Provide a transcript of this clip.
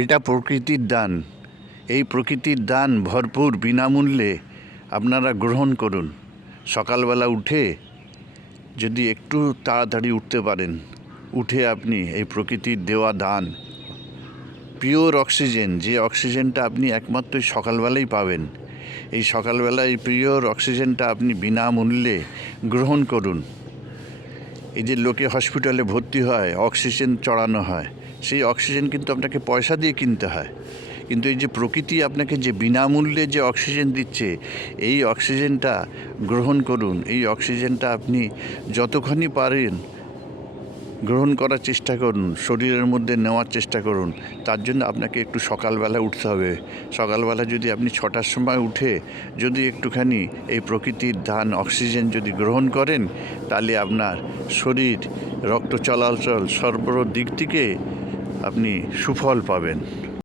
এটা প্রকৃতির দান। এই প্রকৃতির দান ভরপুর বিনামূল্যে আপনারা গ্রহণ করুন। সকালবেলা উঠে যদি একটু তাড়াতাড়ি উঠতে পারেন, উঠে আপনি এই প্রকৃতির দেওয়া দান পিওর অক্সিজেন, যে অক্সিজেনটা আপনি একমাত্র সকালবেলাই পাবেন, এই সকালবেলায় পিওর অক্সিজেনটা আপনি বিনামূল্যে গ্রহণ করুন। এই যে লোকে হসপিটালে ভর্তি হয়, অক্সিজেন চড়ানো হয়, সেই অক্সিজেন কিন্তু আপনাকে পয়সা দিয়ে কিনতে হয়। কিন্তু এই যে প্রকৃতি আপনাকে যে বিনামূল্যে যে অক্সিজেন দিচ্ছে, এই অক্সিজেনটা গ্রহণ করুন। এই অক্সিজেনটা আপনি যতখানি পারেন গ্রহণ করার চেষ্টা করুন, শরীরের মধ্যে নেওয়ার চেষ্টা করুন। তার জন্য আপনাকে একটু সকালবেলা উঠতে হবে। সকালবেলা যদি আপনি 6টার সময় উঠে যদি একটুখানি এই প্রকৃতির দান অক্সিজেন যদি গ্রহণ করেন, তাহলে আপনার শরীর, রক্ত চলাচল সর্ব দিক থেকে আপনি সুফল পাবেন।